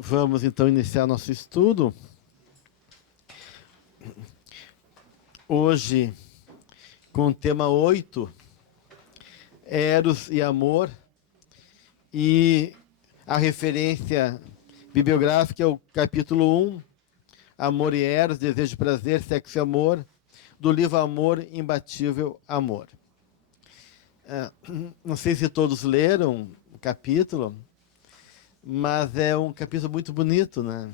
Vamos então iniciar nosso estudo. Hoje, com o tema 8, Eros e Amor, e a referência bibliográfica é o capítulo 1, Amor e Eros, Desejo e Prazer, Sexo e Amor, do livro Amor, Imbatível Amor. Não sei se todos leram o capítulo, mas é um capítulo muito bonito, né?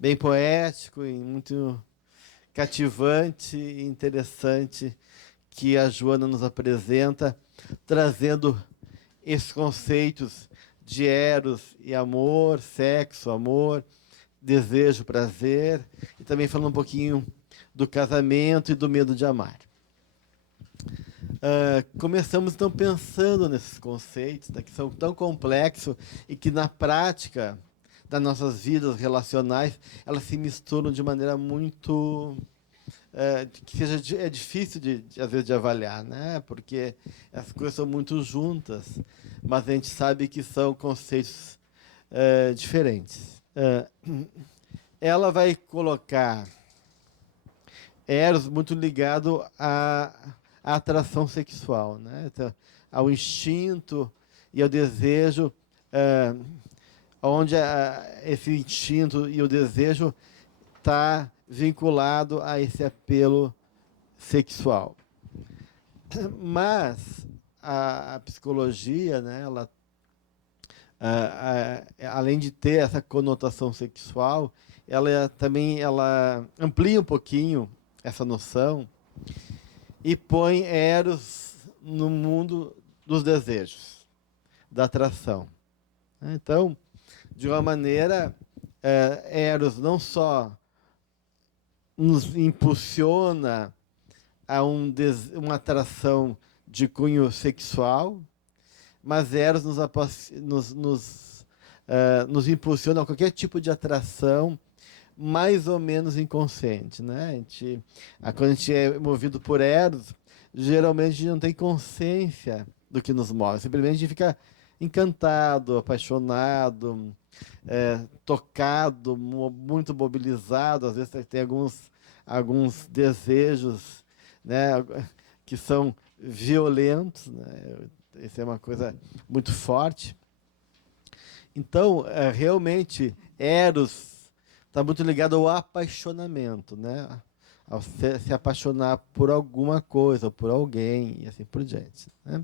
Bem poético e muito cativante e interessante, que a Joana nos apresenta, trazendo esses conceitos de eros e amor, sexo, amor, desejo, prazer, e também falando um pouquinho do casamento e do medo de amar. Começamos então pensando nesses conceitos, né, que são tão complexos e que na prática das nossas vidas relacionais elas se misturam de maneira muito que é difícil às vezes de avaliar, né? Porque as coisas são muito juntas, mas a gente sabe que são conceitos diferentes. Ela vai colocar Eros muito ligado à atração sexual, né? Então, ao instinto e ao desejo, onde esse instinto e o desejo está vinculado a esse apelo sexual. Mas a psicologia, né, ela, além de ter essa conotação sexual, ela também amplia um pouquinho essa noção e põe Eros no mundo dos desejos, da atração. Então, de uma maneira, Eros não só nos impulsiona a uma atração de cunho sexual, mas Eros nos impulsiona a qualquer tipo de atração mais ou menos inconsciente, né? Quando a gente é movido por Eros, geralmente a gente não tem consciência do que nos move, simplesmente a gente fica encantado, apaixonado, tocado, muito mobilizado, às vezes tem alguns desejos, né, que são violentos, né? Isso é uma coisa muito forte. Então, realmente, Eros está muito ligado ao apaixonamento, né? Ao se apaixonar por alguma coisa, por alguém, e assim por diante, né?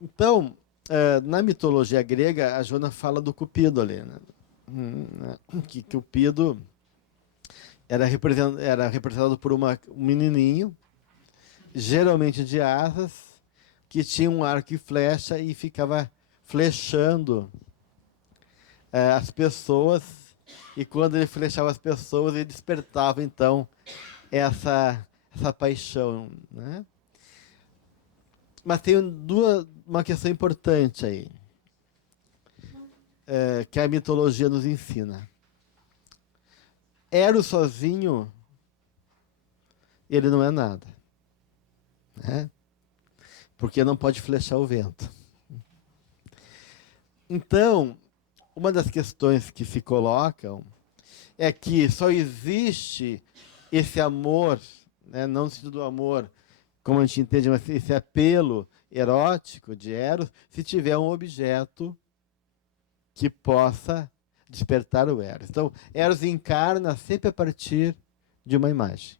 Então, na mitologia grega, a Joana fala do Cupido ali, né? Que Cupido era representado por um menininho, geralmente de asas, que tinha um arco e flecha e ficava flechando as pessoas, e quando ele flechava as pessoas, ele despertava então essa paixão, né? Mas tem uma questão importante aí, que a mitologia nos ensina. Eros sozinho, ele não é nada, né? Porque não pode flechar o vento. Então, uma das questões que se colocam é que só existe esse amor, né, não no sentido do amor, como a gente entende, mas esse apelo erótico de Eros, se tiver um objeto que possa despertar o Eros. Então, Eros encarna sempre a partir de uma imagem.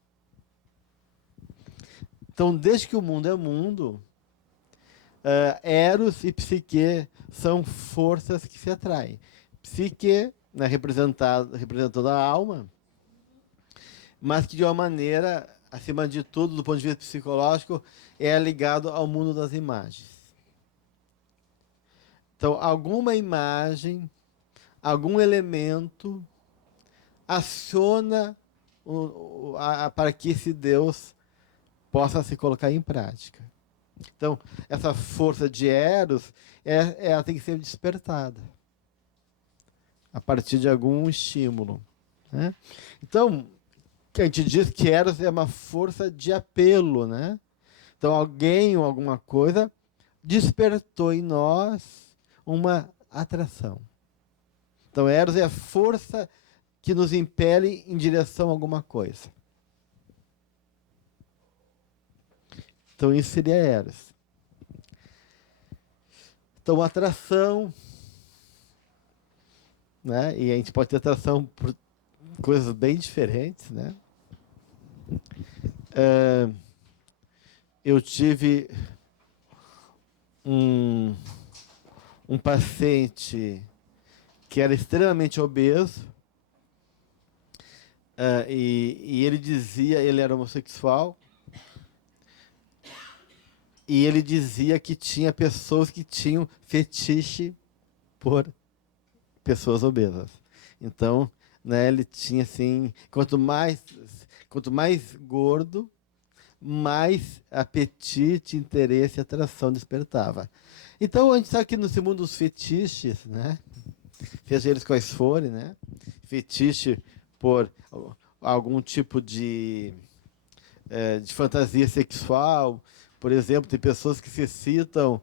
Então, desde que o mundo é mundo, Eros e Psique são forças que se atraem. Psique, né, representando a alma, mas que de uma maneira, acima de tudo, do ponto de vista psicológico, é ligado ao mundo das imagens. Então, alguma imagem, algum elemento aciona para que esse Deus possa se colocar em prática. Então, essa força de Eros, ela tem que ser despertada a partir de algum estímulo, né? Então, a gente diz que Eros é uma força de apelo, né? Então, alguém ou alguma coisa despertou em nós uma atração. Então, Eros é a força que nos impele em direção a alguma coisa. Então, isso seria Eros. Então, atração, né? E a gente pode ter atração por coisas bem diferentes, né? Eu tive um paciente que era extremamente obeso, e ele dizia, ele era homossexual, e ele dizia que tinha pessoas que tinham fetiche por pessoas obesas. Então, né, ele tinha assim, quanto mais gordo, mais apetite, interesse e atração despertava. Então, a gente sabe que nesse mundo dos fetiches, né, seja eles quais forem, né, fetiche por algum tipo de fantasia sexual. Por exemplo, tem pessoas que se excitam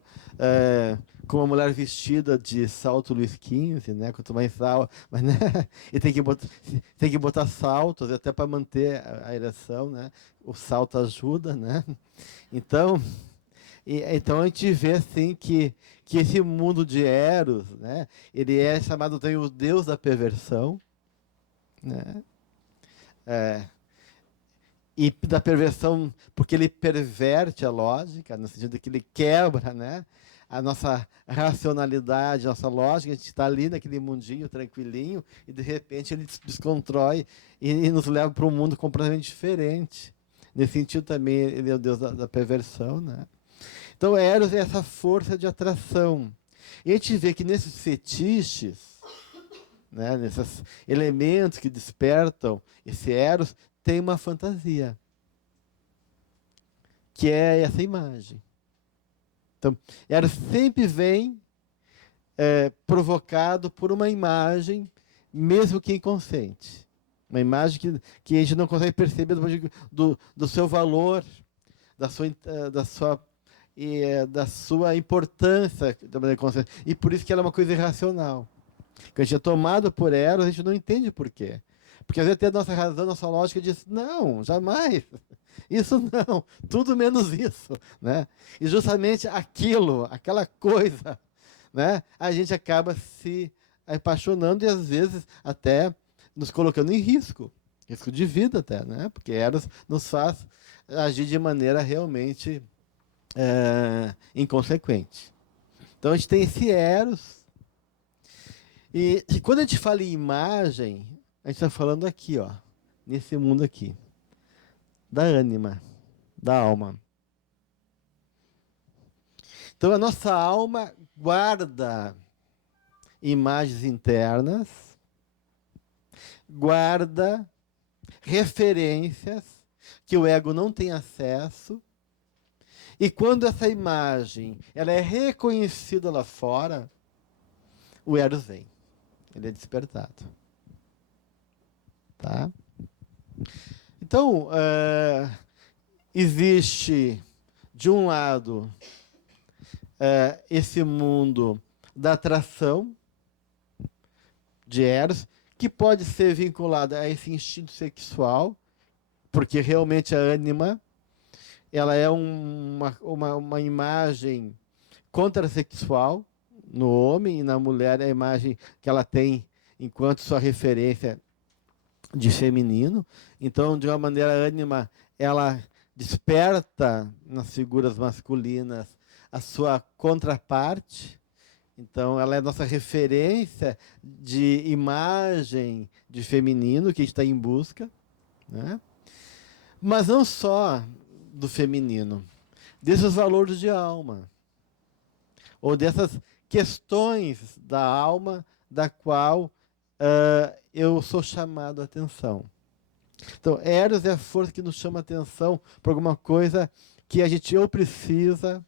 com uma mulher vestida de salto Luiz XV, né? Quanto mais salto, mas, né? E tem que botar saltos até para manter a ereção, né? O salto ajuda, né? Então, então a gente vê assim que esse mundo de Eros, né? Ele é chamado também o deus da perversão, né? E da perversão, porque ele perverte a lógica, no sentido de que ele quebra, né, a nossa racionalidade, a nossa lógica. A gente está ali naquele mundinho tranquilinho e, de repente, ele descontrói e nos leva para um mundo completamente diferente. Nesse sentido, também, ele é o deus da perversão. Né? Então, Eros é essa força de atração. E a gente vê que nesses fetiches, né, nesses elementos que despertam esse Eros, tem uma fantasia, que é essa imagem. Então, ela sempre vem provocado por uma imagem, mesmo que inconsciente. Uma imagem que a gente não consegue perceber do seu valor, da sua importância da maneira consciente. E por isso que ela é uma coisa irracional. Que a gente é tomado por ela, a gente não entende por quê. Porque às vezes até a nossa razão, a nossa lógica diz, não, jamais. Isso não, tudo menos isso. Né? E justamente aquilo, aquela coisa, né, a gente acaba se apaixonando e às vezes até nos colocando em risco de vida até, né? Porque Eros nos faz agir de maneira realmente inconsequente. Então a gente tem esse Eros, e quando a gente fala em imagem, a gente está falando aqui, ó, nesse mundo aqui, da ânima, da alma. Então a nossa alma guarda imagens internas, guarda referências que o ego não tem acesso, e quando essa imagem ela é reconhecida lá fora, o Eros vem, ele é despertado. Tá? Então, existe, de um lado, esse mundo da atração de Eros, que pode ser vinculado a esse instinto sexual, porque realmente a ânima ela é uma imagem contrassexual no homem, e na mulher é a imagem que ela tem enquanto sua referência de feminino. Então, de uma maneira, a ânima ela desperta nas figuras masculinas a sua contraparte. Então, ela é a nossa referência de imagem de feminino que a gente está em busca, né? Mas não só do feminino, desses valores de alma, ou dessas questões da alma da qual eu sou chamado a atenção. Então, Eros é a força que nos chama a atenção para alguma coisa que a gente ou precisa,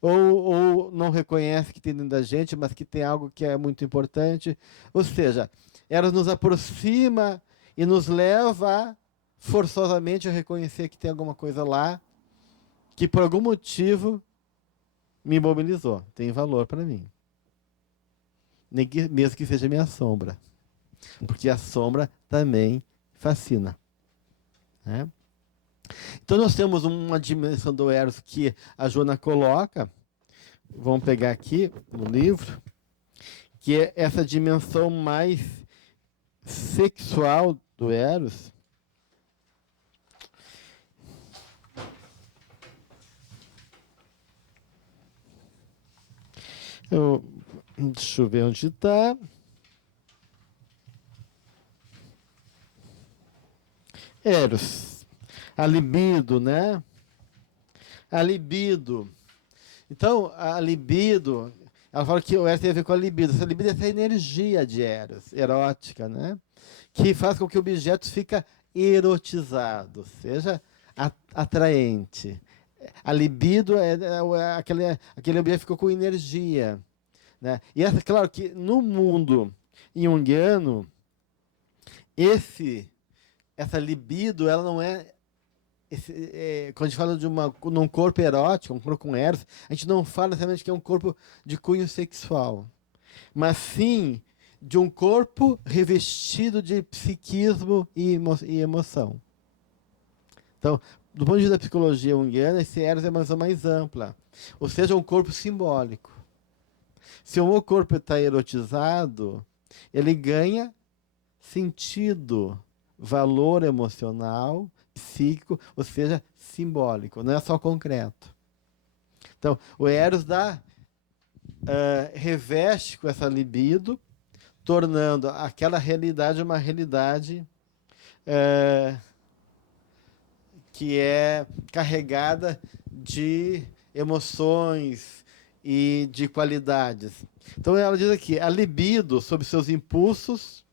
ou não reconhece que tem dentro da gente, mas que tem algo que é muito importante. Ou seja, Eros nos aproxima e nos leva forçosamente a reconhecer que tem alguma coisa lá que por algum motivo me mobilizou, tem valor para mim. mesmo que seja minha sombra. Porque a sombra também fascina. Né? Então nós temos uma dimensão do Eros que a Joana coloca, vamos pegar aqui no livro, que é essa dimensão mais sexual do Eros. Deixa eu ver onde está. Eros. A libido, né? A libido. Então, a libido, ela fala que o Eros tem a ver com a libido. Essa libido é essa energia de Eros, erótica, né? Que faz com que o objeto fica erotizado, seja atraente. A libido é aquele objeto que ficou com energia. Né? E essa, claro que no mundo junguiano, essa libido, ela não é, quando a gente fala num corpo erótico, um corpo com Eros, a gente não fala necessariamente que é um corpo de cunho sexual, mas sim de um corpo revestido de psiquismo e emoção. Então, do ponto de vista da psicologia junguiana, esse Eros é uma visão mais ampla, ou seja, um corpo simbólico. Se o meu corpo está erotizado, ele ganha sentido, valor emocional, psíquico, ou seja, simbólico, não é só concreto. Então, o Eros reveste com essa libido, tornando aquela realidade uma realidade que é carregada de emoções e de qualidades. Então ela diz aqui, a libido sobre seus impulsos.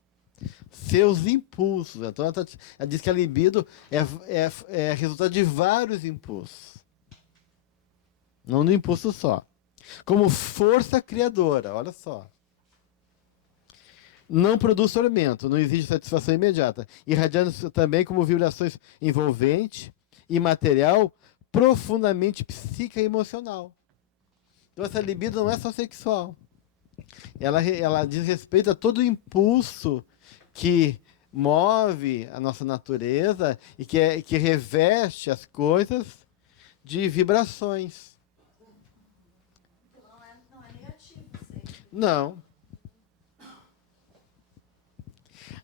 Então ela diz que a libido é resultado de vários impulsos. Não de um impulso só. Como força criadora, olha só. Não produz tormento, não exige satisfação imediata. Irradiando também como vibrações envolvente, imaterial, profundamente psíquica e emocional. Então essa libido não é só sexual. Ela diz respeito a todo o impulso que move a nossa natureza e que reveste as coisas de vibrações. Então não é negativo sempre. Não.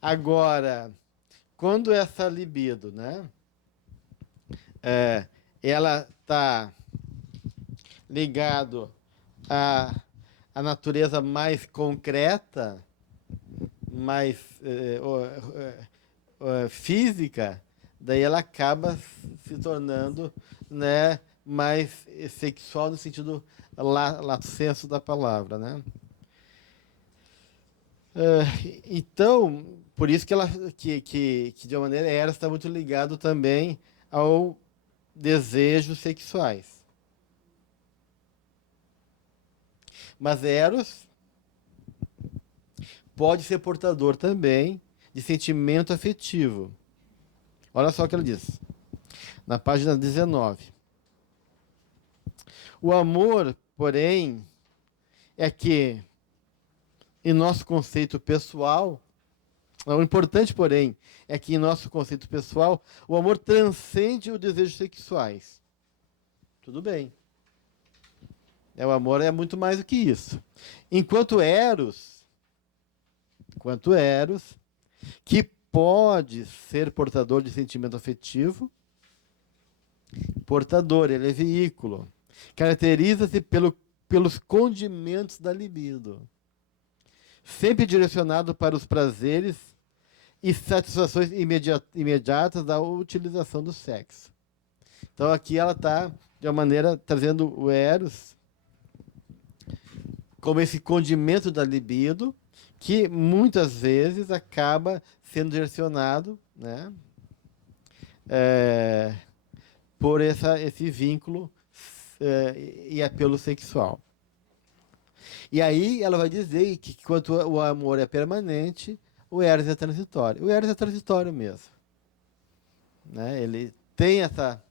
Agora, quando essa libido, né, ela está ligado à natureza mais concreta, mais física, daí ela acaba se tornando, né, mais sexual no sentido lato sensu da palavra, né? Então, por isso que ela que de uma maneira Eros está muito ligado também ao desejos sexuais. Mas Eros pode ser portador também de sentimento afetivo. Olha só o que ela diz, na página 19. O amor, porém, é que, em nosso conceito pessoal, o importante, porém, é que em nosso conceito pessoal, o amor transcende os desejos sexuais. Tudo bem. O amor é muito mais do que isso. Enquanto Eros, que pode ser portador de sentimento afetivo, portador, ele é veículo. Caracteriza-se pelos condimentos da libido. Sempre direcionado para os prazeres e satisfações imediatas da utilização do sexo. Então aqui ela está, de uma maneira, trazendo o Eros como esse condimento da libido, que muitas vezes acaba sendo direcionado, né, por esse vínculo e apelo sexual. E aí ela vai dizer que enquanto o amor é permanente, o Eros é transitório. O Eros é transitório mesmo. Né? Ele tem essa.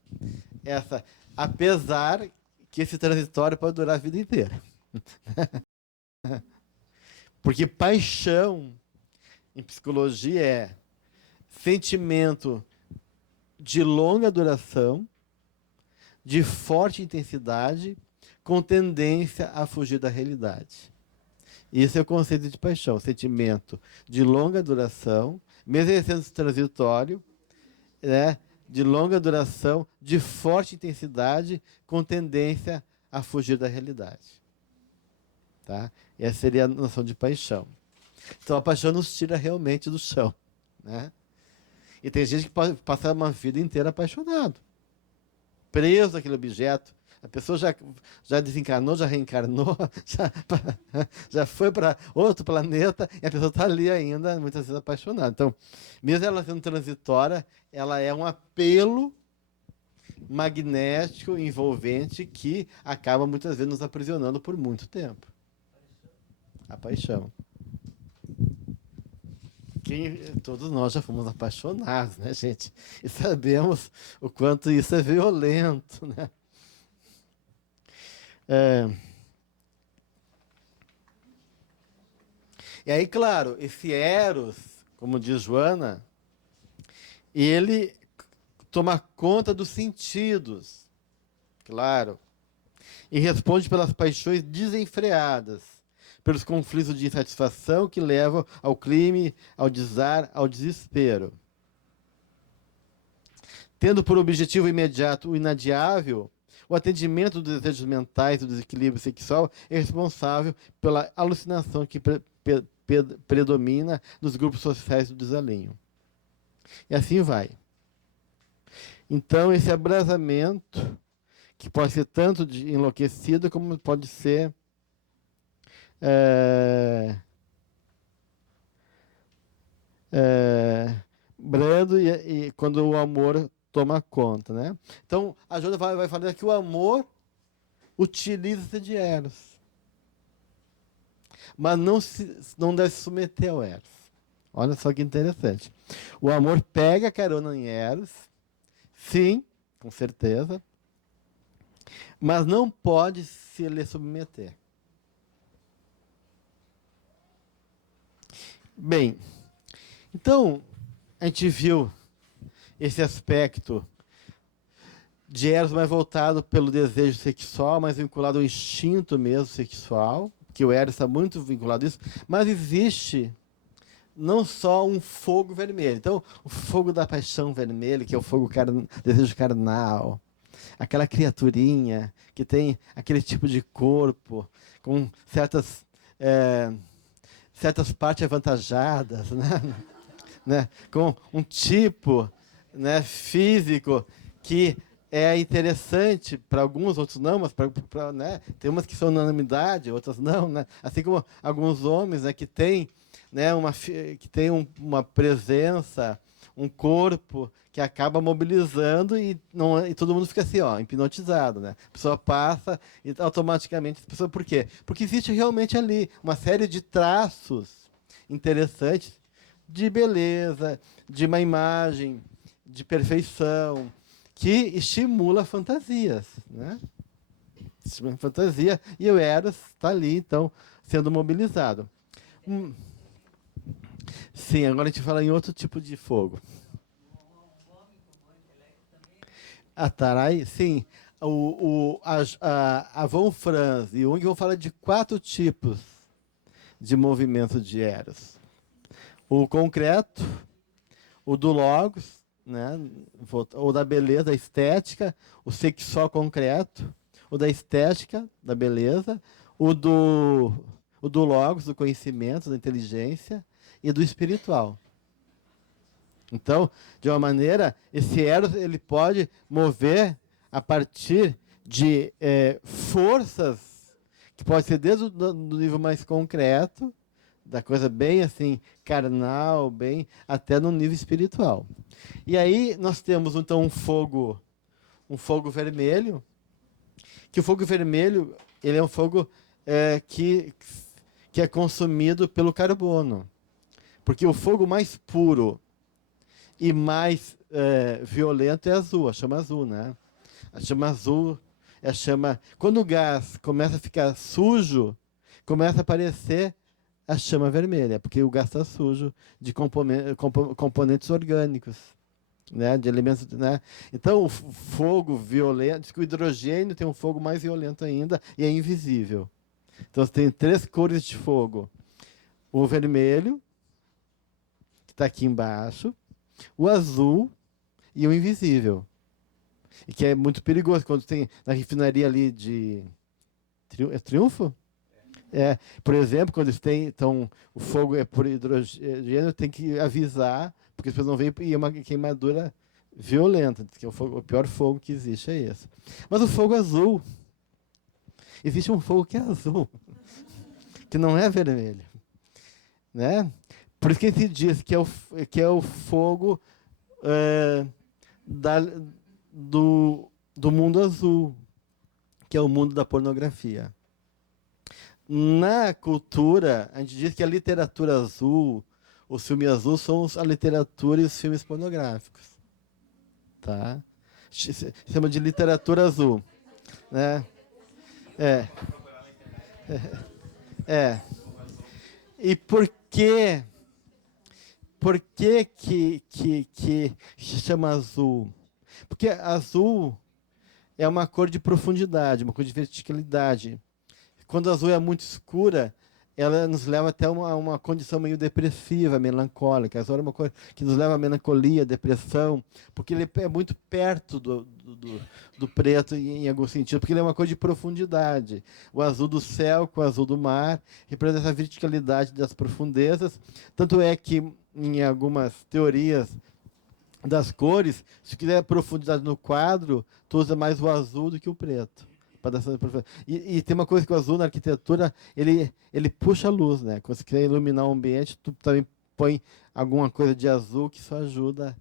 Apesar que esse transitório pode durar a vida inteira. Porque paixão, em psicologia, é sentimento de longa duração, de forte intensidade, com tendência a fugir da realidade. Esse é o conceito de paixão, sentimento de longa duração, mesmo ele sendo transitório, né, de longa duração, de forte intensidade, com tendência a fugir da realidade. Tá? Essa seria a noção de paixão. Então a paixão nos tira realmente do chão. Né? E tem gente que pode passar uma vida inteira apaixonado, preso àquele objeto. A pessoa já desencarnou, já reencarnou, já foi para outro planeta, e a pessoa está ali ainda, muitas vezes apaixonada. Então, mesmo ela sendo transitória, ela é um apelo magnético, envolvente, que acaba muitas vezes nos aprisionando por muito tempo. A paixão. Todos nós já fomos apaixonados, né, gente? E sabemos o quanto isso é violento, né? E aí, claro, esse Eros, como diz Joana, ele toma conta dos sentidos, claro, e responde pelas paixões desenfreadas, pelos conflitos de insatisfação que levam ao crime, ao desar, ao desespero. Tendo por objetivo imediato o inadiável, o atendimento dos desejos mentais do desequilíbrio sexual é responsável pela alucinação que predomina nos grupos sociais do desalinho. E assim vai. Então, esse abrasamento, que pode ser tanto de enlouquecido, como pode ser brando, e quando o amor toma conta, né? Então, a Joana vai falar que o amor utiliza-se de Eros. Mas não deve se submeter ao Eros. Olha só que interessante. O amor pega carona em Eros, sim, com certeza, mas não pode se lhe submeter. Bem, então, a gente viu esse aspecto de Eros mais voltado pelo desejo sexual, mais vinculado ao instinto mesmo sexual, que o Eros está muito vinculado a isso, mas existe não só um fogo vermelho. Então, o fogo da paixão vermelha, que é o fogo desejo carnal, aquela criaturinha que tem aquele tipo de corpo, com certas partes avantajadas, né? Com um tipo, né, físico que é interessante para alguns, outros não, mas né, tem umas que são unanimidade, outras não, né? Assim como alguns homens, né, que têm, né, uma presença, um corpo que acaba mobilizando e todo mundo fica assim, ó, hipnotizado, né? A pessoa passa e automaticamente a pessoa, por quê? Porque existe realmente ali uma série de traços interessantes de beleza, de uma imagem, de perfeição, que estimula fantasias, né? Estimula fantasia, e o Eros está ali, então, sendo mobilizado. Sim, agora a gente fala em outro tipo de fogo. A Tarai, sim. A Von Franz e Jung vão falar de 4 tipos de movimento de Eros. O concreto, o do logos, né, ou da beleza, da estética, o sexual concreto, o da estética, da beleza, o do logos, do conhecimento, da inteligência, e do espiritual. Então, de uma maneira, esse Eros ele pode mover a partir de forças que pode ser desde do nível mais concreto, da coisa bem assim carnal, bem até no nível espiritual. E aí nós temos então um fogo vermelho, que o fogo vermelho ele é um fogo que é consumido pelo carbono, porque o fogo mais puro e mais violento é azul, a chama azul, né? A chama azul quando o gás começa a ficar sujo, começa a aparecer a chama vermelha, porque o gás está sujo de componentes orgânicos, né, de elementos, né? Então, o fogo violento, diz que o hidrogênio tem um fogo mais violento ainda e é invisível. Então, você tem 3 cores de fogo. O vermelho, que está aqui embaixo, o azul e o invisível. E que é muito perigoso quando tem na refinaria ali de Triunfo? É, por exemplo, quando eles têm, então, o fogo é por hidrogênio, tem que avisar, porque as pessoas não veem e é uma queimadura violenta, que é o pior fogo que existe é esse. Mas o fogo azul, existe um fogo que é azul, que não é vermelho, né? Por isso que se diz que é o fogo da, do mundo azul, que é o mundo da pornografia. Na cultura, a gente diz que a literatura azul, o filme azul, são a literatura e os filmes pornográficos. Tá? Chama de literatura azul. Né? É. É. E por que que se chama azul? Porque azul é uma cor de profundidade, uma cor de verticalidade. Quando a azul é muito escura, ela nos leva até uma condição meio depressiva, melancólica. A azul é uma cor que nos leva à melancolia, depressão, porque ele é muito perto do preto em algum sentido, porque ele é uma cor de profundidade. O azul do céu com o azul do mar representa essa verticalidade das profundezas. Tanto é que, em algumas teorias das cores, se quiser profundidade no quadro, tu usa mais o azul do que o preto. E tem uma coisa que o azul na arquitetura, ele puxa a luz, né? Quando você quer iluminar o ambiente, tu também põe alguma coisa de azul que isso ajuda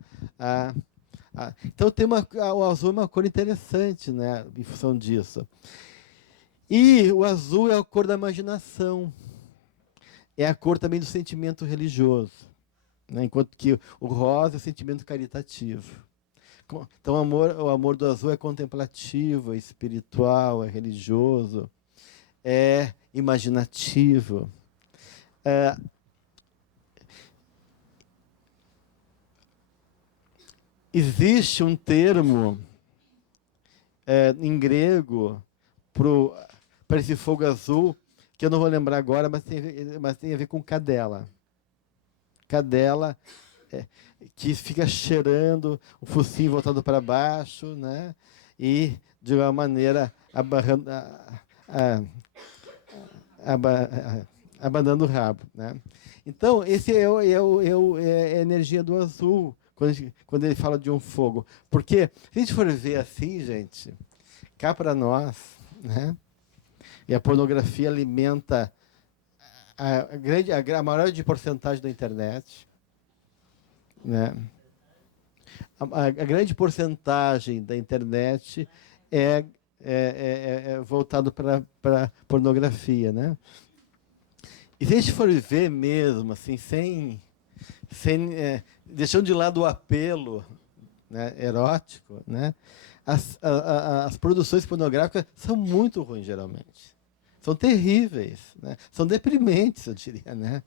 Então o azul é uma cor interessante, né? Em função disso. E o azul é a cor da imaginação. É a cor também do sentimento religioso, né? Enquanto que o rosa é o sentimento caritativo. Então, o amor do azul é contemplativo, é espiritual, é religioso, é imaginativo. Existe um termo em grego para esse fogo azul, que eu não vou lembrar agora, mas tem a ver com cadela. Cadela que fica cheirando, o focinho voltado para baixo, né? E, de uma maneira, abanando o rabo. Né? Então, esse é a energia do azul, quando ele fala de um fogo. Porque, se a gente for ver assim, gente, cá para nós, né? E a pornografia alimenta a maior de porcentagem da internet, né? A grande porcentagem da internet é voltado para pornografia, né? E se a gente for ver mesmo, assim, deixando de lado o apelo, né, erótico, né? As produções pornográficas são muito ruins, geralmente. São terríveis, né? São deprimentes, eu diria, né?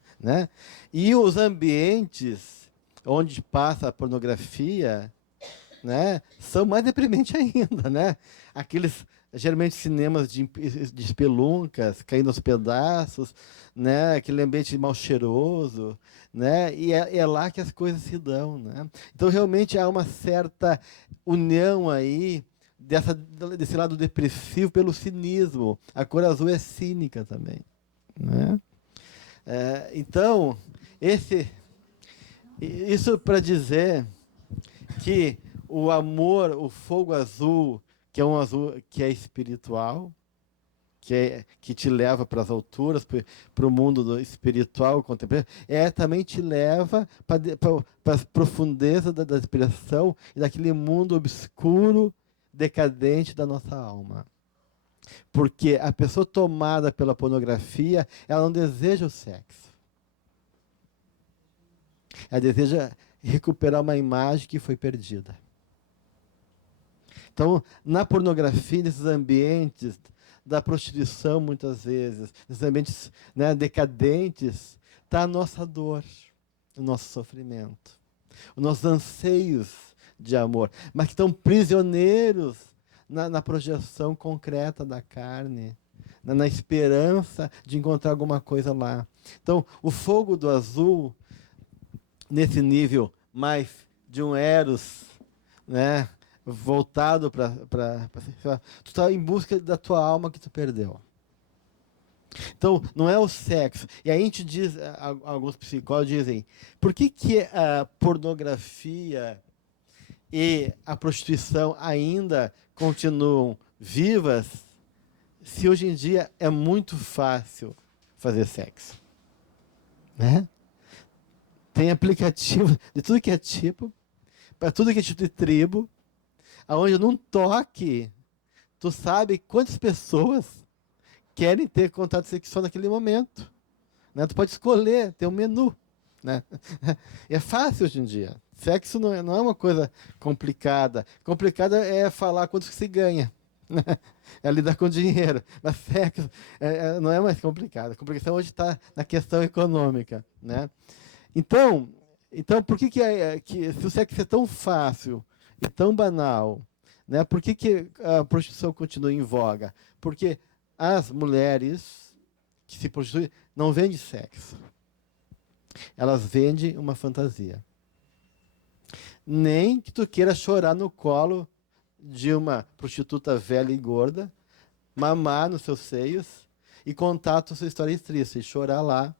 E os ambientes onde passa a pornografia, né, são mais deprimentes ainda, né? Aqueles, geralmente, cinemas de espeluncas caindo aos pedaços, né? Aquele ambiente mal cheiroso, né? E é lá que as coisas se dão, né? Então, realmente, há uma certa união aí desse lado depressivo pelo cinismo. A cor azul é cínica também, né? Então, isso para dizer que o amor, o fogo azul, que é um azul que é espiritual, que te leva para as alturas, para o mundo espiritual, contemplativo, também te leva para as profundezas da expressão e daquele mundo obscuro, decadente da nossa alma. Porque a pessoa tomada pela pornografia, ela não deseja o sexo. Ela deseja recuperar uma imagem que foi perdida. Então, na pornografia, nesses ambientes da prostituição, muitas vezes, nesses ambientes, né, decadentes, está a nossa dor, o nosso sofrimento, os nossos anseios de amor, mas que estão prisioneiros na projeção concreta da carne, na esperança de encontrar alguma coisa lá. Então, o fogo do azul, nesse nível mais de um eros, né, voltado para tu está em busca da tua alma que tu perdeu. Então, não é o sexo. E aí a gente diz, alguns psicólogos dizem, por que a pornografia e a prostituição ainda continuam vivas se hoje em dia é muito fácil fazer sexo? Né? Tem aplicativo de tudo que é tipo, para tudo que é tipo de tribo, aonde num toque, tu sabe quantas pessoas querem ter contato sexual naquele momento. Né? Tu pode escolher, tem um menu. Né? É fácil hoje em dia. Sexo não é uma coisa complicada. Complicada é falar quanto que se ganha. Né? É lidar com dinheiro. Mas sexo não é mais complicado. A complicação hoje está na questão econômica. Né? Então, por que se o sexo é tão fácil e tão banal, né? Por que a prostituição continua em voga? Porque as mulheres que se prostituem não vendem sexo. Elas vendem uma fantasia. Nem que tu queira chorar no colo de uma prostituta velha e gorda, mamar nos seus seios e contar a sua história triste, e chorar lá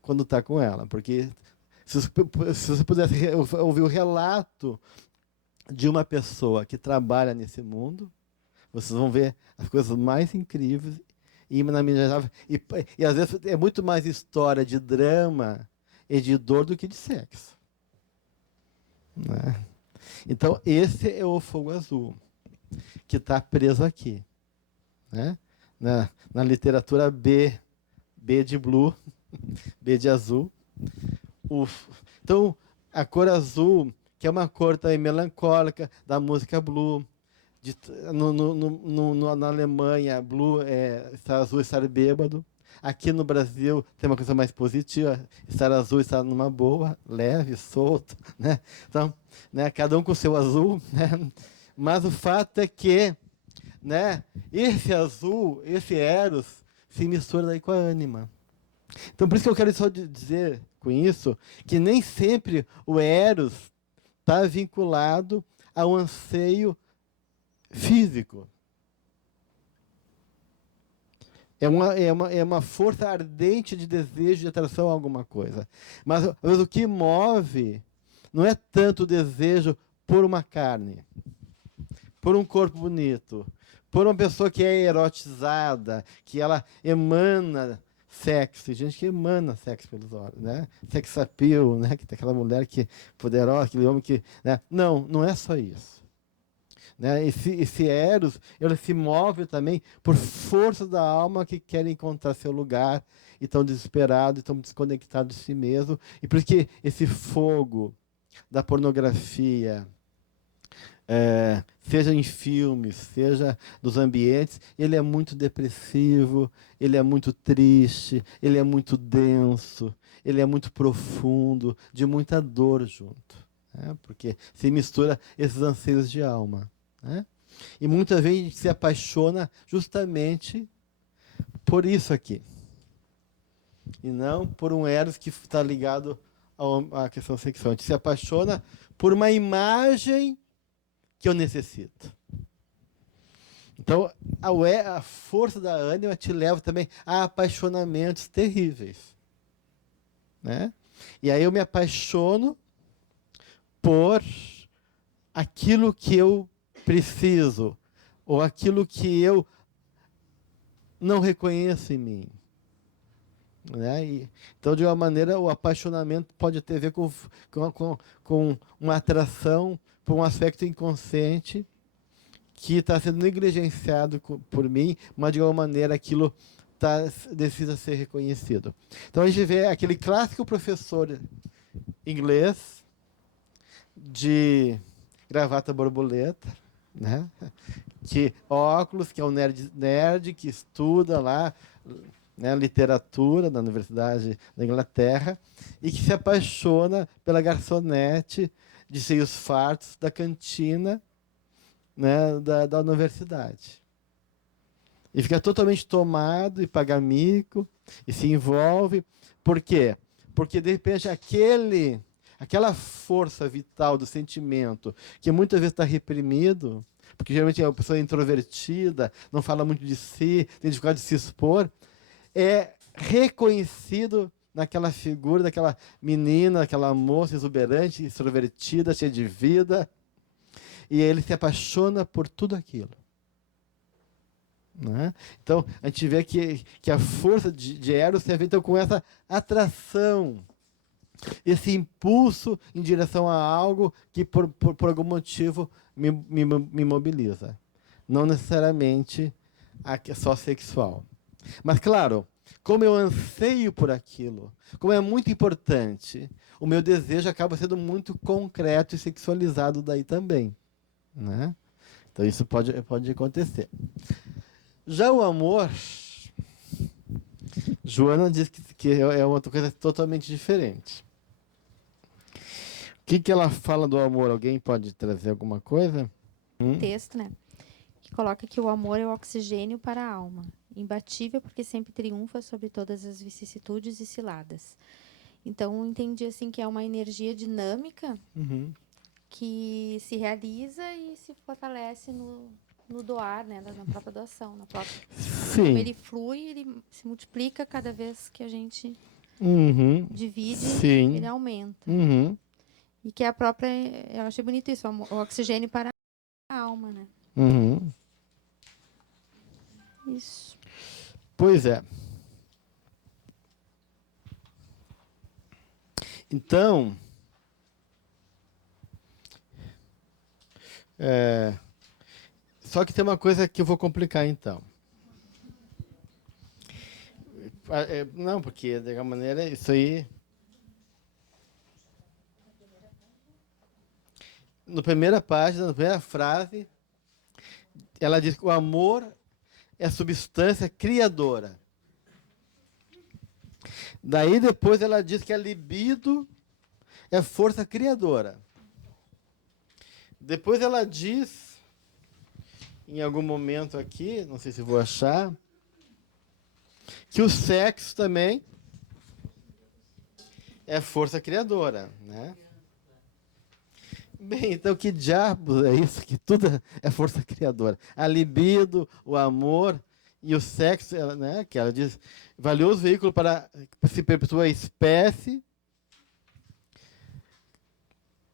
quando está com ela. Porque se você pudesse ouvir o relato de uma pessoa que trabalha nesse mundo, vocês vão ver as coisas mais incríveis e inimagináveis. E às vezes é muito mais história de drama e de dor do que de sexo. Né? Então, esse é o fogo azul, que está preso aqui. Né? Na literatura B de blue, B de azul. Então, a cor azul, que é uma cor também melancólica da música blue. Na Alemanha, blue é estar azul e estar bêbado. Aqui no Brasil tem uma coisa mais positiva, estar azul e estar numa boa, leve, solto. Né? Então, né, cada um com o seu azul. Né? Mas o fato é que, né, esse azul, esse eros, se mistura daí com a ânima. Então, por isso que eu quero só dizer com isso, que nem sempre o eros está vinculado ao anseio físico. É uma força ardente de desejo, de atração a alguma coisa. Mas o que move não é tanto o desejo por uma carne, por um corpo bonito, por uma pessoa que é erotizada, que ela emana sexo. Tem gente que emana sexo pelos olhos, né? Sex appeal, né? Que tem aquela mulher que poderosa, aquele homem que... Né? Não é só isso. Né? Esse eros, ele se move também por força da alma que quer encontrar seu lugar e estão desesperados, estão desconectados de si mesmo. E por isso que esse fogo da pornografia, seja em filmes, seja dos ambientes, ele é muito depressivo, ele é muito triste, ele é muito denso, ele é muito profundo, de muita dor junto. Né? Porque se mistura esses anseios de alma. Né? E muitas vezes a gente se apaixona justamente por isso aqui. E não por um eros que está ligado à questão sexual. A gente se apaixona por uma imagem que eu necessito. Então, a força da ânima te leva também a apaixonamentos terríveis. Né? E aí eu me apaixono por aquilo que eu preciso, ou aquilo que eu não reconheço em mim. Né? Então, de uma maneira, o apaixonamento pode ter a ver com uma atração por um aspecto inconsciente que está sendo negligenciado por mim, mas de alguma maneira aquilo precisa ser reconhecido. Então a gente vê aquele clássico professor inglês de gravata borboleta, né? que óculos, que é um nerd que estuda lá, né, literatura na Universidade da Inglaterra e que se apaixona pela garçonete de seios fartos da cantina, né, da universidade. E fica totalmente tomado e paga mico e se envolve. Por quê? Porque, de repente, aquela força vital do sentimento, que muitas vezes está reprimido, porque geralmente é uma pessoa introvertida, não fala muito de si, tem dificuldade de se expor, é reconhecido naquela figura daquela menina, daquela moça exuberante, extrovertida, cheia de vida, e ele se apaixona por tudo aquilo. Né? Então, a gente vê que a força de Eros tem a ver então, com essa atração, esse impulso em direção a algo que, por algum motivo, me mobiliza. Não necessariamente só sexual. Mas, claro, como eu anseio por aquilo, como é muito importante, o meu desejo acaba sendo muito concreto e sexualizado daí também. Né? Então, isso pode acontecer. Já o amor, Joana diz que é outra coisa totalmente diferente. O que ela fala do amor? Alguém pode trazer alguma coisa? Texto, né? Que coloca que o amor é o oxigênio para a alma, imbatível porque sempre triunfa sobre todas as vicissitudes e ciladas. Então, entendi assim que é uma energia dinâmica que se realiza e se fortalece no doar, né, na própria doação, na própria. Sim. Como ele flui, ele se multiplica cada vez que a gente divide, Sim. ele aumenta. E que é a própria, eu achei bonito isso, o oxigênio para a alma, né? Isso. Pois é. Então, só que tem uma coisa que eu vou complicar, então. Não, porque, de alguma maneira, isso aí... Na primeira página, na primeira frase, ela diz que o amor é substância criadora. Daí, depois, ela diz que a libido é força criadora. Depois ela diz, em algum momento aqui, não sei se vou achar, que o sexo também é força criadora, né? Bem, então que diabos é isso? Que tudo é força criadora. A libido, o amor e o sexo, né? Que ela diz, valioso veículo para se perpetuar a espécie,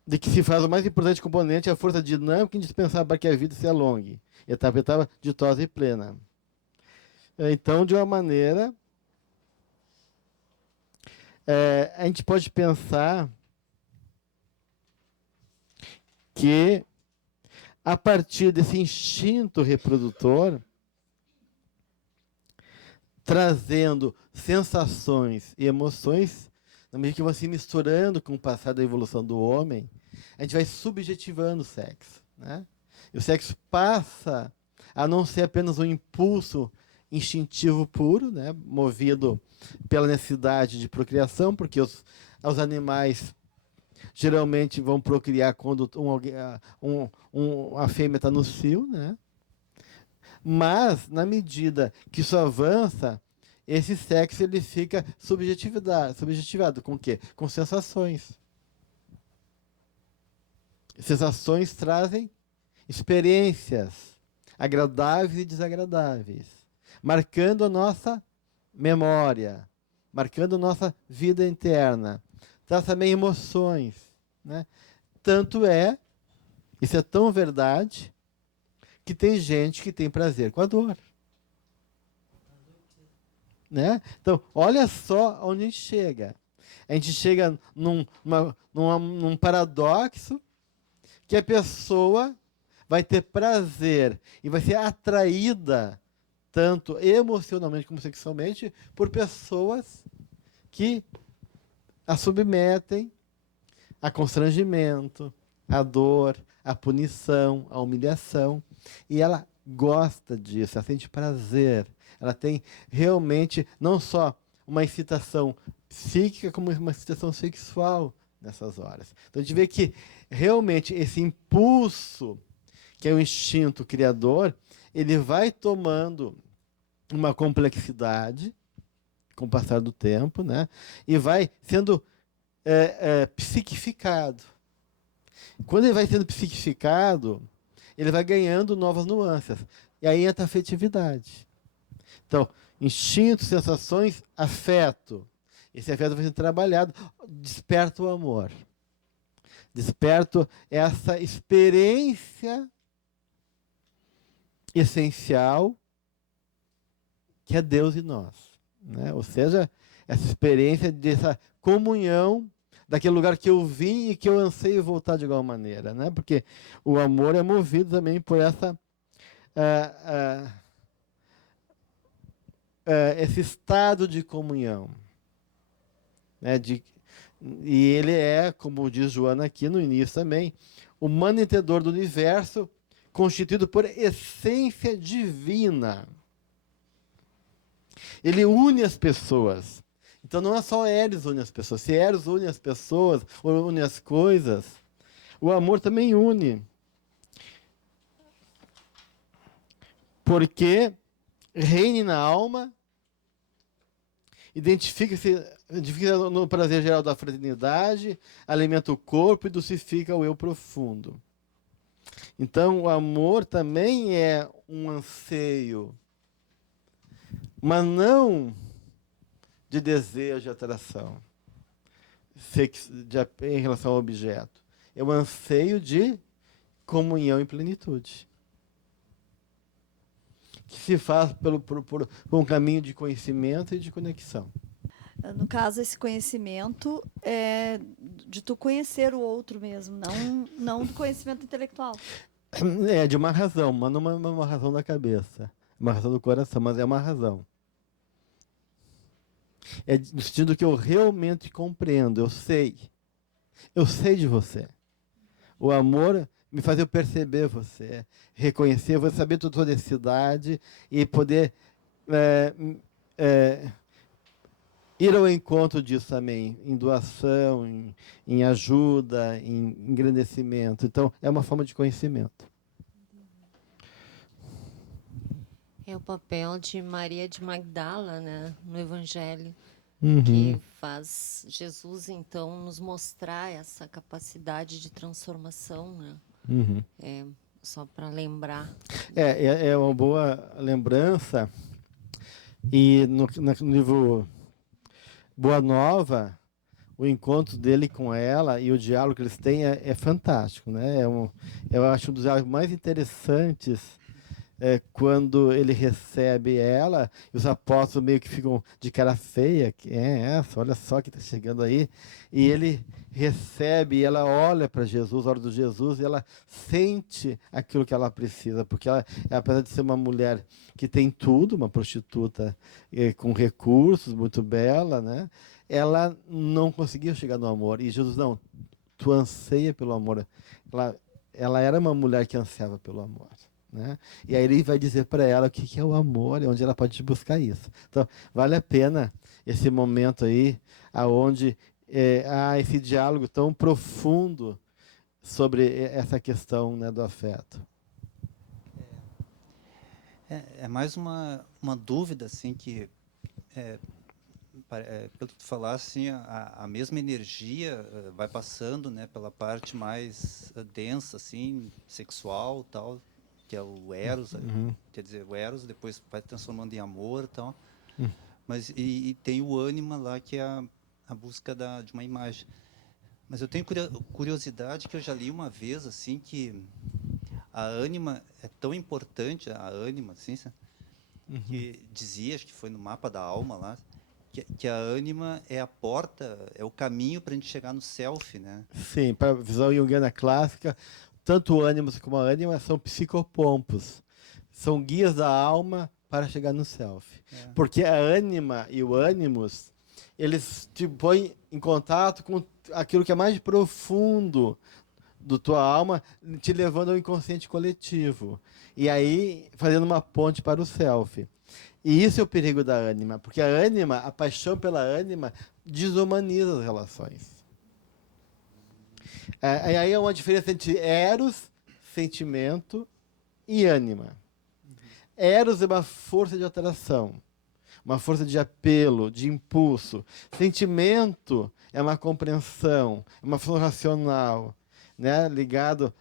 de que se faz o mais importante componente é a força dinâmica indispensável para que a vida se alongue. Etapa ditosa e plena. Então, de uma maneira, a gente pode pensar que, a partir desse instinto reprodutor, trazendo sensações e emoções, na medida que vão se misturando com o passado da evolução do homem, a gente vai subjetivando o sexo. Né? E o sexo passa a não ser apenas um impulso instintivo puro, né? Movido pela necessidade de procriação, porque os animais geralmente vão procriar quando a fêmea está no cio, né? Mas, na medida que isso avança, esse sexo ele fica subjetivado com o quê? Com sensações. Sensações trazem experiências agradáveis e desagradáveis, marcando a nossa memória, marcando a nossa vida interna. Traz também emoções. Né? Tanto isso é tão verdade, que tem gente que tem prazer com a dor. Né? Então, olha só onde a gente chega. A gente chega num paradoxo que a pessoa vai ter prazer e vai ser atraída, tanto emocionalmente como sexualmente, por pessoas que a submetem a constrangimento, a dor, a punição, a humilhação. E ela gosta disso, ela sente prazer. Ela tem realmente não só uma excitação psíquica, como uma excitação sexual nessas horas. Então a gente vê que realmente esse impulso, que é o instinto criador, ele vai tomando uma complexidade com o passar do tempo, né? E vai sendo psiquificado. Quando ele vai sendo psiquificado, ele vai ganhando novas nuances. E aí entra a afetividade. Então, instinto, sensações, afeto. Esse afeto vai sendo trabalhado, desperta o amor. Desperta essa experiência essencial que é Deus e nós, né? Ou seja, essa experiência dessa comunhão, daquele lugar que eu vim e que eu anseio voltar de igual maneira, né? Porque o amor é movido também por essa esse estado de comunhão, né? E ele é, como diz Joana aqui no início também, o mantenedor do universo, constituído por essência divina. Ele une as pessoas. Então não é só Eros une as pessoas. Se Eros une as pessoas, ou une as coisas, o amor também une. Porque reine na alma, identifica-se no prazer geral da fraternidade, alimenta o corpo e dulcifica o eu profundo. Então o amor também é um anseio, mas não de desejo, de atração, em relação ao objeto. É um anseio de comunhão e plenitude, que se faz por um caminho de conhecimento e de conexão. No caso, esse conhecimento é de tu conhecer o outro mesmo, não do conhecimento intelectual. É de uma razão, mas não uma razão da cabeça, uma razão do coração, mas é uma razão. É no sentido que eu realmente compreendo, eu sei de você. O amor me faz eu perceber você, reconhecer, você saber toda a sua necessidade e poder ir ao encontro disso também, em doação, em ajuda, em engrandecimento. Então, é uma forma de conhecimento. É o papel de Maria de Magdala, né, no Evangelho, Uhum. que faz Jesus, então, nos mostrar essa capacidade de transformação, né? Uhum. Só para lembrar. É uma boa lembrança. E no livro Boa Nova, o encontro dele com ela e o diálogo que eles têm é fantástico, né? Eu acho um dos diálogos mais interessantes quando ele recebe ela e os apóstolos meio que ficam de cara feia, que é essa, olha só que está chegando aí, e ele recebe e ela olha para Jesus, olha do Jesus, e ela sente aquilo que ela precisa, porque ela, apesar de ser uma mulher que tem tudo, uma prostituta com recursos, muito bela, né? Ela não conseguia chegar no amor, e Jesus, não, tu anseia pelo amor. Ela era uma mulher que ansiava pelo amor. Né? E aí ele vai dizer para ela o que é o amor e onde ela pode buscar isso. Então, vale a pena esse momento aí, aonde há esse diálogo tão profundo sobre essa questão, né, do afeto. É mais uma dúvida, assim, que, pelo que tu falaste, assim, a mesma energia vai passando, né, pela parte mais densa, assim, sexual, tal, que é o Eros, quer dizer, o Eros depois vai transformando em amor e tal, mas e tem o ânima lá, que é a busca de uma imagem. Mas eu tenho curiosidade, que eu já li uma vez, assim, que a ânima é tão importante, a ânima, assim, que dizia, acho que foi no Mapa da Alma lá, que a ânima é a porta, é o caminho para a gente chegar no self, né? Sim, para a visão junguiana clássica, tanto o ânimos como a ânima são psicopompos. São guias da alma para chegar no self. Porque a ânima e o ânimos, eles te põem em contato com aquilo que é mais profundo do tua alma, te levando ao inconsciente coletivo. E aí, fazendo uma ponte para o self. E isso é o perigo da ânima, porque a ânima, a paixão pela ânima, desumaniza as relações. E aí é uma diferença entre eros, sentimento, e ânima. Eros é uma força de atração, uma força de apelo, de impulso. Sentimento é uma compreensão, é uma força racional, né? Ligado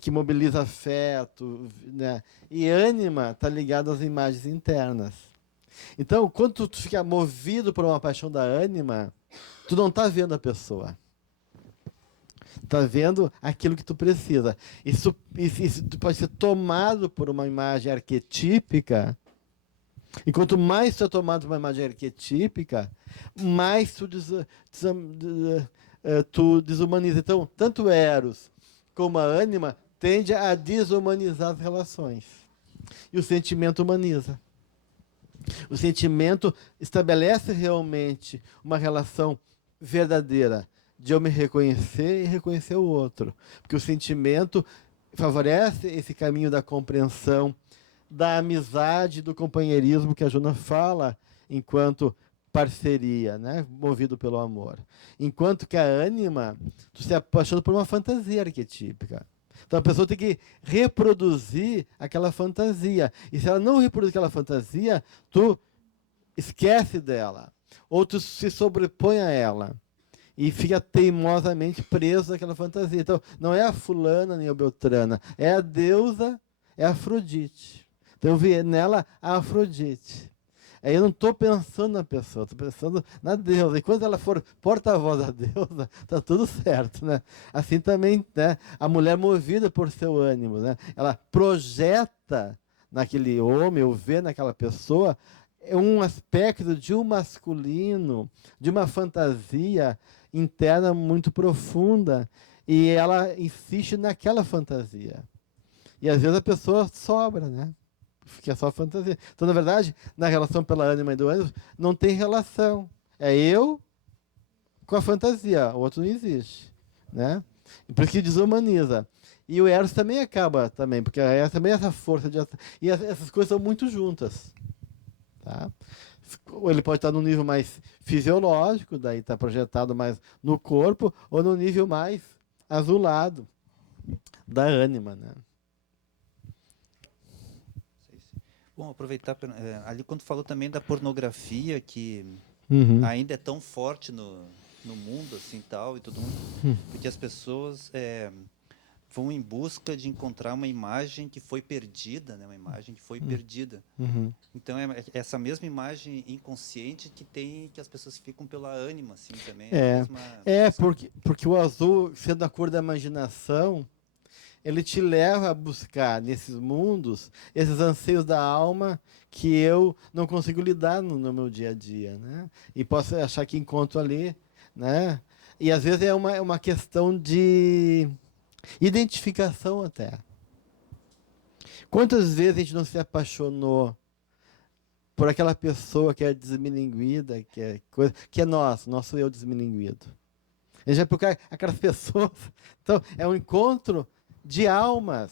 que mobiliza afeto, né? E ânima está ligado às imagens internas. Então, quando tu fica movido por uma paixão da ânima, tu não está vendo a pessoa. Está vendo aquilo que tu precisa. Isso tu pode ser tomado por uma imagem arquetípica. E quanto mais tu é tomado por uma imagem arquetípica, mais tu desumaniza. Então, tanto Eros como a ânima tende a desumanizar as relações. E o sentimento humaniza. O sentimento estabelece realmente uma relação verdadeira de eu me reconhecer e reconhecer o outro. Porque o sentimento favorece esse caminho da compreensão, da amizade, do companheirismo que a Juna fala enquanto parceria, né? Movido pelo amor. Enquanto que a ânima, tu se apaixona por uma fantasia arquetípica. Então a pessoa tem que reproduzir aquela fantasia. E se ela não reproduz aquela fantasia, tu esquece dela. Ou tu se sobrepõe a ela. E fica teimosamente preso naquela fantasia. Então, não é a fulana nem a Beltrana, é a deusa, é a Afrodite. Então, eu vi nela a Afrodite. Aí eu não estou pensando na pessoa, estou pensando na deusa. E quando ela for porta-voz da deusa, está tudo certo, né? Assim também, né, a mulher movida por seu ânimo, né? Ela projeta naquele homem, ou vê naquela pessoa, um aspecto de um masculino, de uma fantasia interna muito profunda, e ela insiste naquela fantasia. E às vezes a pessoa sobra, né? Fica só fantasia. Então, na verdade, na relação pela ânima e do ânimo, não tem relação. É eu com a fantasia, o outro não existe, né? E por isso que desumaniza. E o Eros também acaba também, porque também essa força de... E essas coisas são muito juntas. Tá? Ele pode estar num nível mais fisiológico, daí está projetado mais no corpo, ou no nível mais azulado da ânima, né? Bom, aproveitar ali quando falou também da pornografia, que ainda é tão forte no mundo assim tal e todo mundo, porque as pessoas vão em busca de encontrar uma imagem que foi perdida, né? Uma imagem que foi perdida. Então é essa mesma imagem inconsciente que as pessoas ficam pela ânima, assim também. Porque o azul, sendo a cor da imaginação, ele te leva a buscar nesses mundos esses anseios da alma que eu não consigo lidar no meu dia a dia, né? E posso achar que encontro ali, né? E às vezes é uma questão de identificação até. Quantas vezes a gente não se apaixonou por aquela pessoa que é desmilinguida, que é nosso eu desmilinguido? A gente vai procurar aquelas pessoas. Então, é um encontro de almas,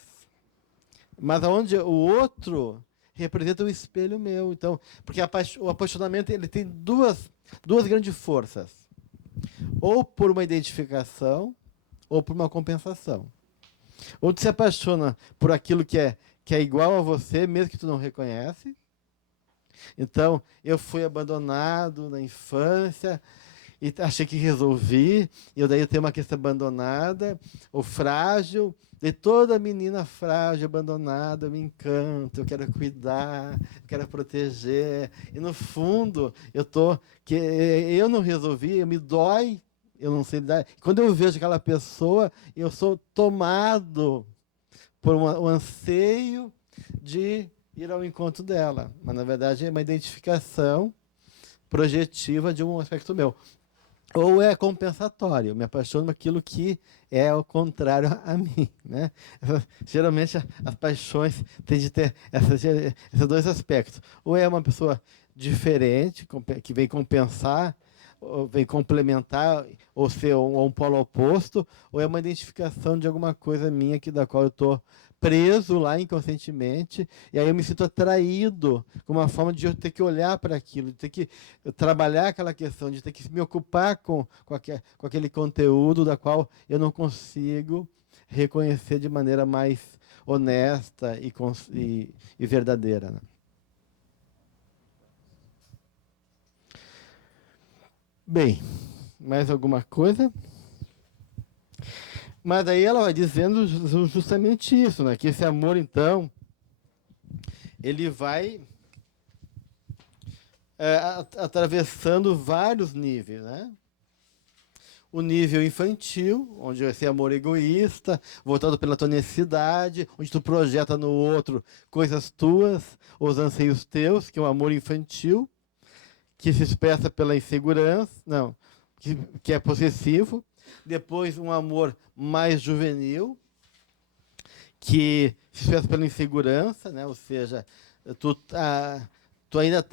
mas onde o outro representa um espelho meu. Então, porque o apaixonamento ele tem duas grandes forças: ou por uma identificação, ou por uma compensação. Ou tu se apaixona por aquilo que é igual a você, mesmo que tu não reconhece. Então, eu fui abandonado na infância e achei que resolvi, e daí eu tenho uma questão abandonada, ou frágil. De toda menina frágil, abandonada, eu me encanto, eu quero cuidar, eu quero proteger. E no fundo, eu não resolvi, me dói, eu não sei lidar. Quando eu vejo aquela pessoa, eu sou tomado por um anseio de ir ao encontro dela. Mas, na verdade, é uma identificação projetiva de um aspecto meu. Ou é compensatório, me apaixono por aquilo que é o contrário a mim, né? Geralmente as paixões têm de ter esses dois aspectos. Ou é uma pessoa diferente, que vem compensar ou vem complementar, ou ser um polo oposto, ou é uma identificação de alguma coisa minha que, da qual eu estou preso lá inconscientemente, e aí eu me sinto atraído, com uma forma de eu ter que olhar para aquilo, de ter que trabalhar aquela questão, de ter que me ocupar com aquele conteúdo da qual eu não consigo reconhecer de maneira mais honesta e verdadeira. Né? Bem, mais alguma coisa? Mas aí ela vai dizendo justamente isso, né? Que esse amor, então, ele vai atravessando vários níveis, né? O nível infantil, onde esse amor egoísta, voltado pela tua necessidade, onde tu projeta no outro coisas tuas, os anseios teus, que é o amor infantil, que se expressa pela insegurança, não, que é possessivo. Depois, um amor mais juvenil, que se expressa pela insegurança, né? Ou seja, tu ainda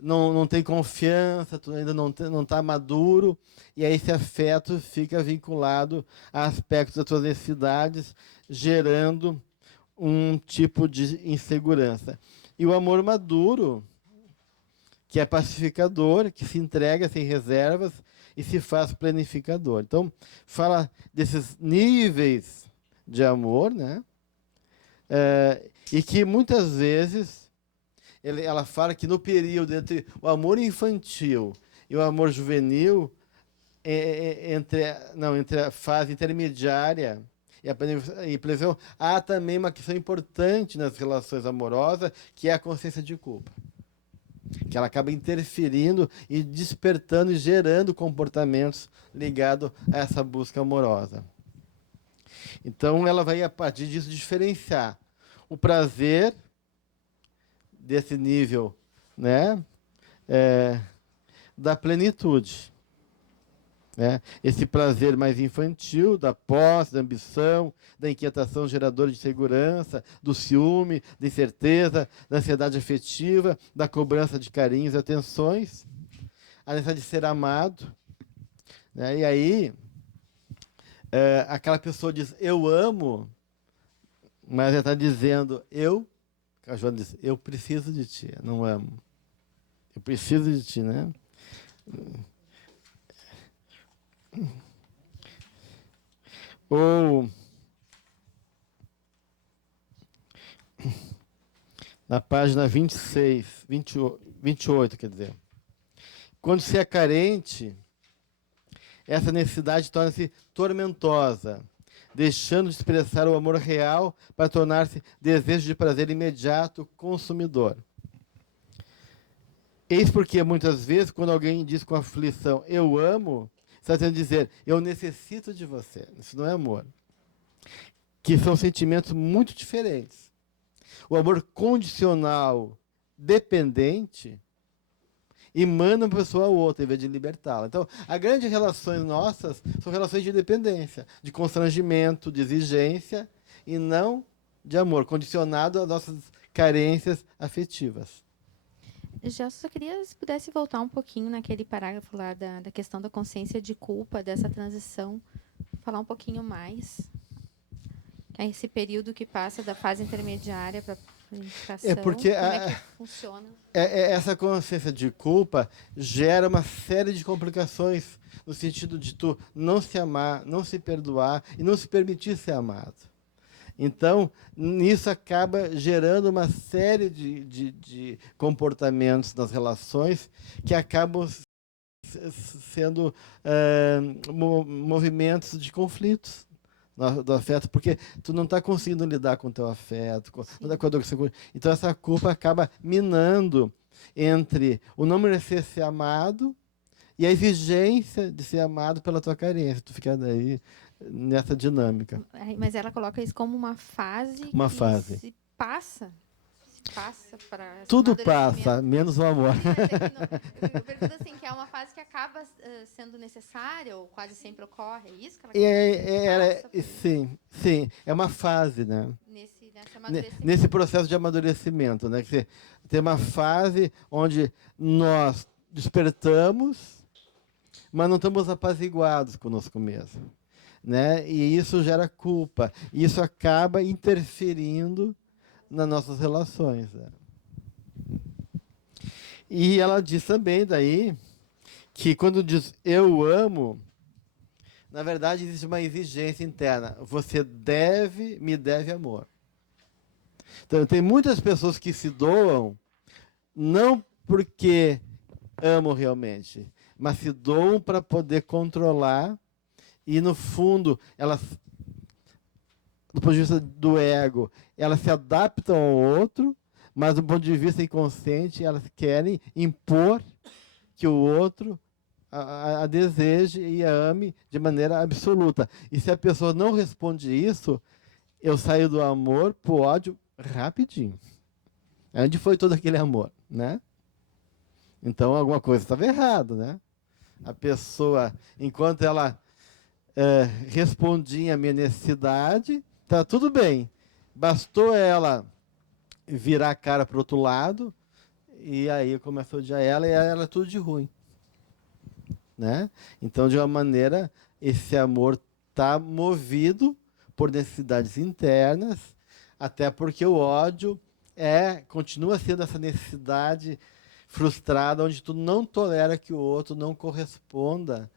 não tem confiança, tu ainda não está maduro, e aí esse afeto fica vinculado a aspectos das tuas necessidades, gerando um tipo de insegurança. E o amor maduro, que é pacificador, que se entrega sem reservas e se faz planificador. Então, fala desses níveis de amor, né? E que muitas vezes ela fala que no período entre o amor infantil e o amor juvenil, entre a fase intermediária e a planificação, há também uma questão importante nas relações amorosas, que é a consciência de culpa. Que ela acaba interferindo e despertando e gerando comportamentos ligados a essa busca amorosa. Então, ela vai, a partir disso, diferenciar o prazer desse nível, né, da plenitude. Né? Esse prazer mais infantil, da posse, da ambição, da inquietação geradora de segurança, do ciúme, da incerteza, da ansiedade afetiva, da cobrança de carinhos e atenções, a necessidade de ser amado. Né? E aí, aquela pessoa diz, eu amo, mas ela está dizendo, a Joana diz, eu preciso de ti, não amo. Eu preciso de ti, né? Ou na página 28, quer dizer. Quando se é carente, essa necessidade torna-se tormentosa, deixando de expressar o amor real para tornar-se desejo de prazer imediato, consumidor. Eis porque, muitas vezes, quando alguém diz com aflição, eu amo, está tentando dizer, eu necessito de você. Isso não é amor. Que são sentimentos muito diferentes. O amor condicional, dependente, emana uma pessoa a outra, em vez de libertá-la. Então, as grandes relações nossas são relações de dependência, de constrangimento, de exigência, e não de amor, condicionado às nossas carências afetivas. Já só queria, se pudesse voltar um pouquinho naquele parágrafo lá da questão da consciência de culpa, dessa transição, falar um pouquinho mais. Esse período que passa da fase intermediária para a planificação, porque como é que funciona? Essa consciência de culpa gera uma série de complicações, no sentido de tu não se amar, não se perdoar e não se permitir ser amado. Então, nisso acaba gerando uma série de comportamentos nas relações que acabam sendo movimentos de conflitos do afeto, porque tu não está conseguindo lidar com o teu afeto, não tá com a dor que você... Então, essa culpa acaba minando entre o não merecer ser amado e a exigência de ser amado pela tua carência. Tu fica daí nessa dinâmica. Mas ela coloca isso como uma fase se passa para tudo passa, menos o amor. Eu pergunto assim, que é uma fase que acaba sendo necessária ou quase sempre ocorre, é isso que ela sim, é uma fase, né? Nesse processo de amadurecimento, né? Tem uma fase onde nós despertamos mas não estamos apaziguados conosco mesmo, né? E isso gera culpa. E isso acaba interferindo nas nossas relações, né? E ela diz também daí que quando diz eu amo, na verdade existe uma exigência interna. Você me deve amor. Então tem muitas pessoas que se doam não porque amam realmente, mas se doam para poder controlar e no fundo elas, do ponto de vista do ego, elas se adaptam ao outro, mas do ponto de vista inconsciente elas querem impor que o outro a deseje e a ame de maneira absoluta. E se a pessoa não responde isso, eu saio do amor para o ódio rapidinho. Onde foi todo aquele amor, né? Então alguma coisa estava errado, né? A pessoa, enquanto ela respondia à minha necessidade, tá tudo bem. Bastou ela virar a cara para o outro lado, e aí eu começo a odiar ela, e ela é tudo de ruim. Né? Então, de uma maneira, esse amor está movido por necessidades internas, até porque o ódio continua sendo essa necessidade frustrada, onde tu não tolera que o outro não corresponda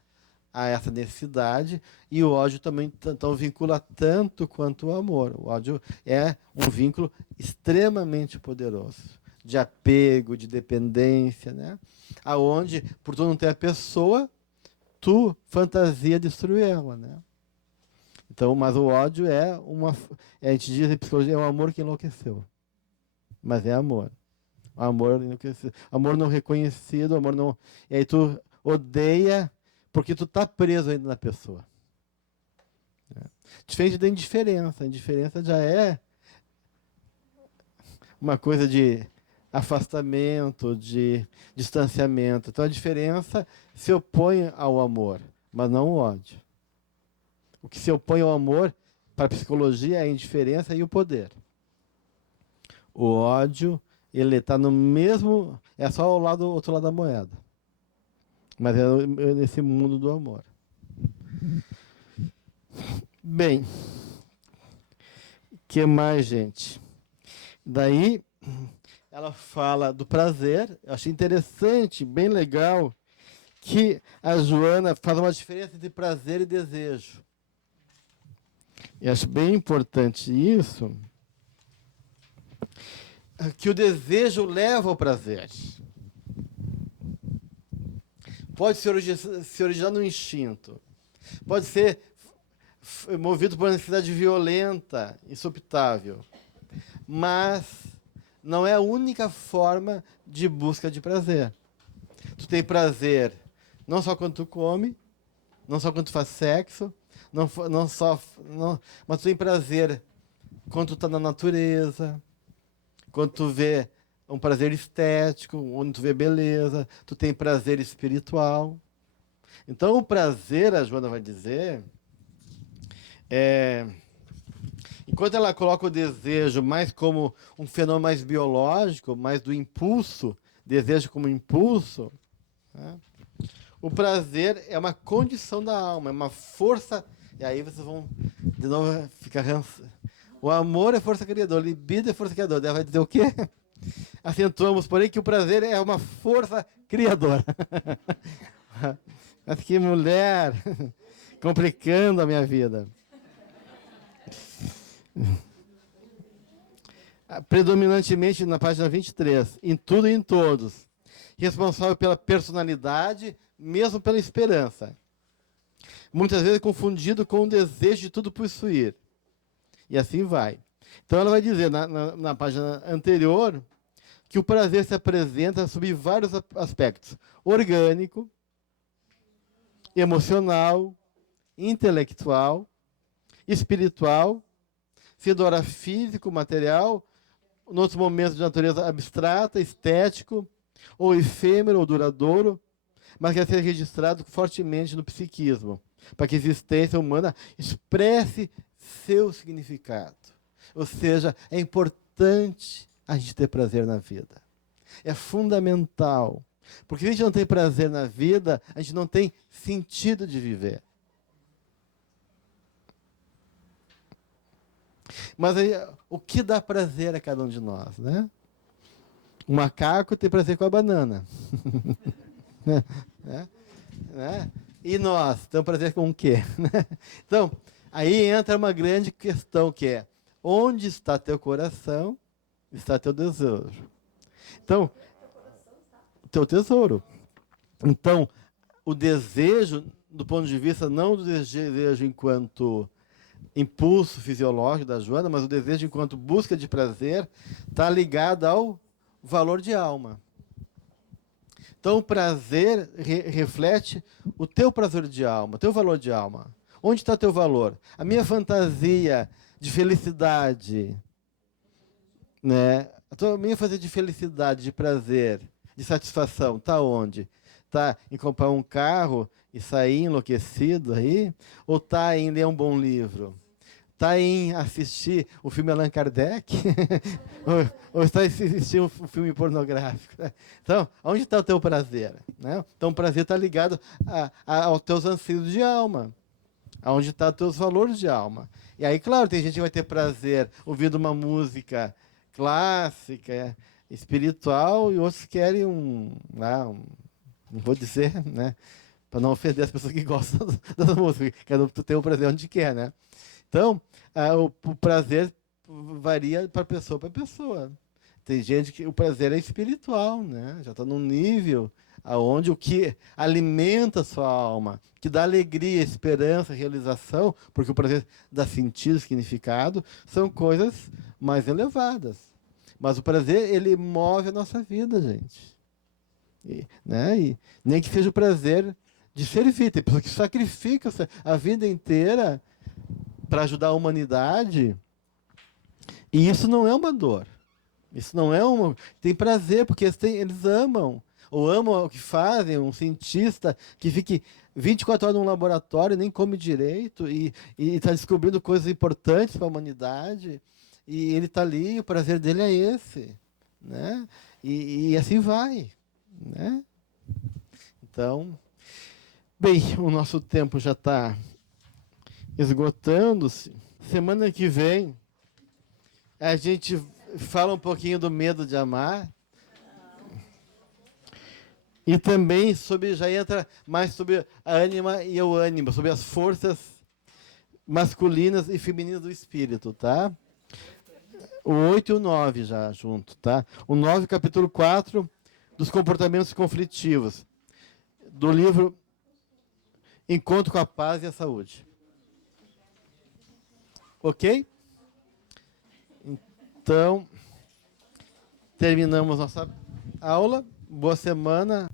a essa necessidade, e o ódio também então vincula tanto quanto o amor. O ódio é um vínculo extremamente poderoso, de apego, de dependência, né? Aonde, por tu não ter a pessoa, tu fantasia destruir ela, né? Então, mas o ódio a gente diz em psicologia, é um amor que enlouqueceu. Mas é amor. O amor enlouquecido. Amor não reconhecido, amor não... E aí tu odeia porque tu tá preso ainda na pessoa. Diferente da indiferença. A indiferença já é uma coisa de afastamento, de distanciamento. Então a diferença se opõe ao amor, mas não o ódio. O que se opõe ao amor, para a psicologia, é a indiferença e o poder. O ódio, ele está no mesmo... É só outro lado da moeda. Mas é nesse mundo do amor. Bem, o que mais, gente? Daí, ela fala do prazer. Eu achei interessante, bem legal, que a Joana faz uma diferença entre prazer e desejo. E acho bem importante isso, que o desejo leva ao prazer. Pode se originar no instinto. Pode ser movido por uma necessidade violenta, insuportável. Mas não é a única forma de busca de prazer. Tu tem prazer não só quando tu come, não só quando tu faz sexo, mas tu tem prazer quando tu está na natureza, quando tu vê um prazer estético, onde tu vê beleza, tu tem prazer espiritual. Então o prazer, a Joana vai dizer, enquanto ela coloca o desejo mais como um fenômeno mais biológico, mais do impulso, desejo como impulso, né? O prazer é uma condição da alma, é uma força. E aí vocês vão, de novo, ficar... O amor é força criadora, o libido é força criadora. Ela vai dizer o quê? Acentuamos, porém, que o prazer é uma força criadora. Mas que mulher! Complicando a minha vida. Predominantemente na página 23, em tudo e em todos. Responsável pela personalidade, mesmo pela esperança. Muitas vezes confundido com o desejo de tudo possuir. E assim vai. Então ela vai dizer na página anterior que o prazer se apresenta sob vários aspectos: orgânico, emocional, intelectual, espiritual, sendo ora físico, material, em outros momentos de natureza abstrata, estético, ou efêmero ou duradouro, mas que deve ser registrado fortemente no psiquismo, para que a existência humana expresse seu significado. Ou seja, é importante a gente ter prazer na vida. É fundamental Porque se a gente não tem prazer na vida, a gente não tem sentido de viver. Mas aí, o que dá prazer a cada um de nós, né? O macaco tem prazer com a banana. né? E nós temos prazer com o quê? Então, aí entra uma grande questão que é: onde está teu coração, está teu desejo. Então, teu tesouro. Então, o desejo, do ponto de vista não do desejo enquanto impulso fisiológico da Joana, mas o desejo enquanto busca de prazer, está ligado ao valor de alma. Então, o prazer reflete o teu prazer de alma, o teu valor de alma. Onde está teu valor? A minha fantasia de felicidade, né? A minha fantasia de felicidade, de prazer, de satisfação, está onde? Está em comprar um carro e sair enlouquecido aí? Ou está em ler um bom livro? Está em assistir o filme Allan Kardec? ou está em assistir um filme pornográfico? Então, onde está o teu prazer? Né? Então, o prazer está ligado aos teus anseios de alma. Aonde estão os teus valores de alma. E aí, claro, tem gente que vai ter prazer ouvindo uma música clássica, espiritual, e outros querem não vou dizer, né, para não ofender as pessoas que gostam da música, cada um tem o prazer onde quer, né? Então, o prazer varia para pessoa para pessoa. Tem gente que o prazer é espiritual, né? Já está num nível aonde o que alimenta a sua alma, que dá alegria, esperança, realização, porque o prazer dá sentido, significado, são coisas mais elevadas. Mas o prazer, ele move a nossa vida, gente. Né? E nem que seja o prazer de servir. Tem pessoas que sacrificam a vida inteira para ajudar a humanidade, e isso não é uma dor. Isso não é uma... Tem prazer, porque eles amam. Ou amam o que fazem, um cientista que fique 24 horas num laboratório, nem come direito, e está descobrindo coisas importantes para a humanidade, e ele está ali, o prazer dele é esse. Né? E assim vai. Né? Então, bem, o nosso tempo já está esgotando-se. Semana que vem, a gente fala um pouquinho do medo de amar. E também já entra mais sobre a ânima e o ânimo, sobre as forças masculinas e femininas do espírito, tá? O 8 e o 9 já junto, tá? O 9, capítulo 4, dos comportamentos conflitivos, do livro Encontro com a Paz e a Saúde. Ok? Então, terminamos nossa aula. Boa semana.